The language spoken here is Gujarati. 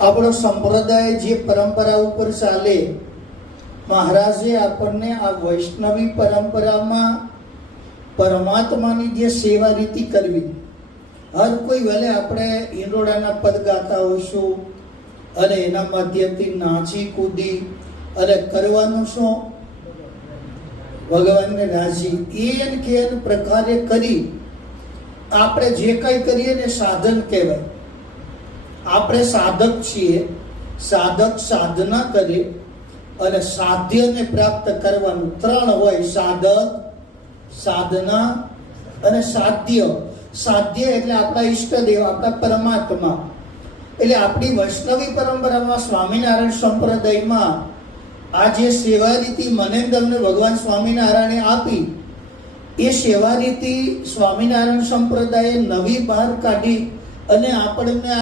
આપણો સંપ્રદાય જે પરંપરા ઉપર ચાલે, મહારાજે આપણને આ વૈષ્ણવી પરંપરામાં પરમાત્માની જે સેવા રીતિ કરવી, હર કોઈ ભલે આપણે ઈંડોળાના પદ ગાતા હોઈશું અને એના માધ્યમથી નાચી કૂદી અને કરવાનું શું, ભગવાનને રાજી એન કે પ્રકારે કરી આપણે જે કંઈ કરીએ ને સાધન કહેવાય. આપણે સાધક છીએ, સાધક સાધના કરે અને સાધ્યને પ્રાપ્ત કરવાનું. ત્રણ હોય: સાધક, સાધના અને સાધ્ય. સાધ્ય એટલે આપણા ઈષ્ટદેવ, આપણા પરમાત્મા. એટલે આપણી વૈષ્ણવી પરંપરામાં, સ્વામિનારાયણ સંપ્રદાયમાં આ જે સેવા રીતિ મને તમને ભગવાન સ્વામિનારાયણે આપી, એ સેવા રીતિ સ્વામિનારાયણ સંપ્રદાયે નવી બહાર કાઢી અને આપણને